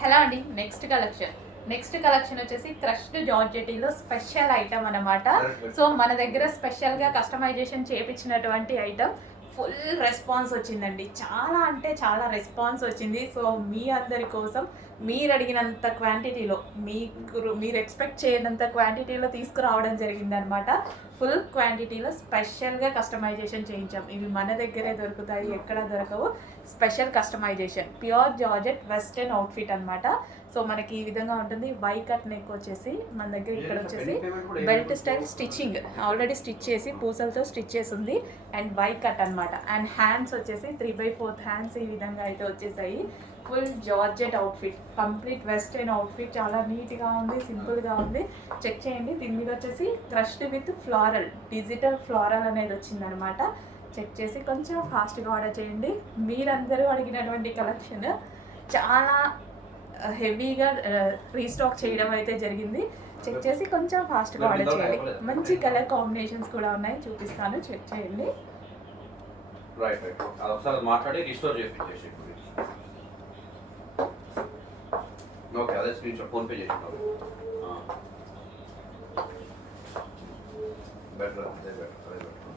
Hello అండి. Next collection వచ్చేసి crushed జార్జెటీలో special item అనమాట. సో మన దగ్గర స్పెషల్గా కస్టమైజేషన్ చేయించినటువంటి ఐటమ్. ఫుల్ రెస్పాన్స్ వచ్చిందండి. చాలా అంటే చాలా రెస్పాన్స్ వచ్చింది. సో మీ అందరి కోసం మీరు అడిగినంత క్వాంటిటీలో మీరు ఎక్స్పెక్ట్ చేయనంత క్వాంటిటీలో తీసుకురావడం జరిగిందనమాట. ఫుల్ క్వాంటిటీలో స్పెషల్గా కస్టమైజేషన్ చేయించాం. ఇవి మన దగ్గరే దొరుకుతాయి, ఎక్కడ దొరకవు. Special customization pure georgette western outfit అనమాట. సో మనకి ఈ విధంగా ఉంటుంది. వై కట్ నెక్ వచ్చేసి మన దగ్గర ఇక్కడ వచ్చేసి belt style stitching already stitch చేసి పూసలతో స్టిచ్ చేసి ఉంది. అండ్ వై కట్ అనమాట. అండ్ హ్యాండ్స్ వచ్చేసి 3/4 హ్యాండ్స్ ఈ విధంగా అయితే వచ్చేసాయి. Full georgette outfit, complete western outfit. చాలా నీట్గా ఉంది, సింపుల్గా ఉంది. చెక్ చేయండి. దీని మీద వచ్చేసి crushed with floral, digital floral అనేది వచ్చిందనమాట. చెక్ చేసి కొంచెం ఫాస్ట్గా ఆర్డర్ చేయండి. మీరందరూ అడిగినటువంటి కలెక్షన్ చాలా హెవీగా రీస్టాక్ చేయడం అయితే జరిగింది. చెక్ చేసి కొంచెం ఫాస్ట్గా ఆర్డర్ చేయండి. మంచి కలర్ కాంబినేషన్స్ కూడా ఉన్నాయి, చూపిస్తాను. చెక్ చేయండి. మాట్లాడి రిస్టోర్ చేసి ఓకే, అదే స్క్రీన్ షాట్ ఫోన్ పే చేసినావు. బెటర్ అదే బెటర్.